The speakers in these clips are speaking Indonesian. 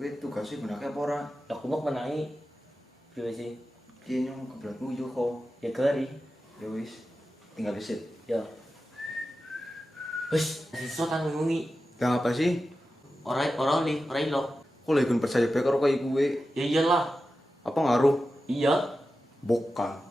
Kowe tugasé gunake apa ora? Lah aku mau menangi. Piye sih? Piye nyong keblatmu yo kok. Ya gari. Ya wis, tinggal disit. Ya. Wis, sesuk kan ngungi. Bang apa sih? Ora ilok. Kok lagi percaya bae karo kowe kuwe. Ya iyalah. Apa ngaruh? Iya. Bukan.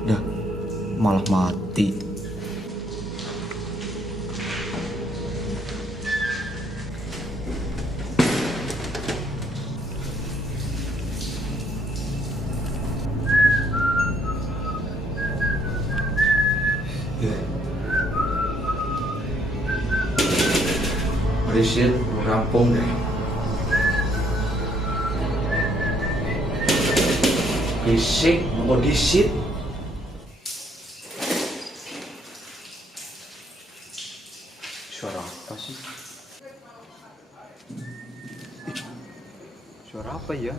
Dah, malah mati. Berisik, rampung deh. Berisik, mau disit. Suara apa sih? Suara apa ya?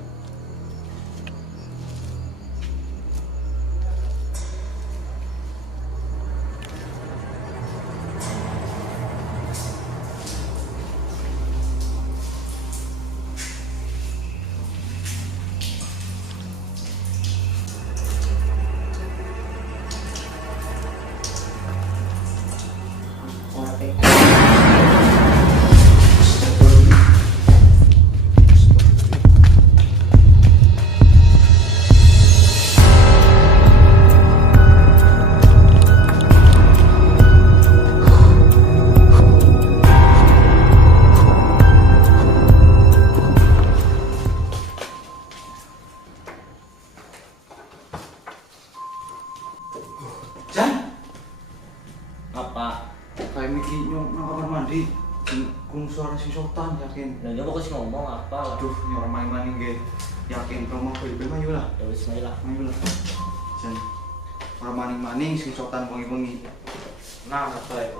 Jan, Apa? kayak Miki nyong nang kamar mandi. Kung suara si Sultan yakin. Lah dia mau kasih ngomong apa lah. Aduh, ini orang main-main nggih. Yakin kamu mau beli mayu lah. Ya wis lah. Mayu lah. Jan, orang maning-maning si Sultan bengi-bengi. Nah, apa ya?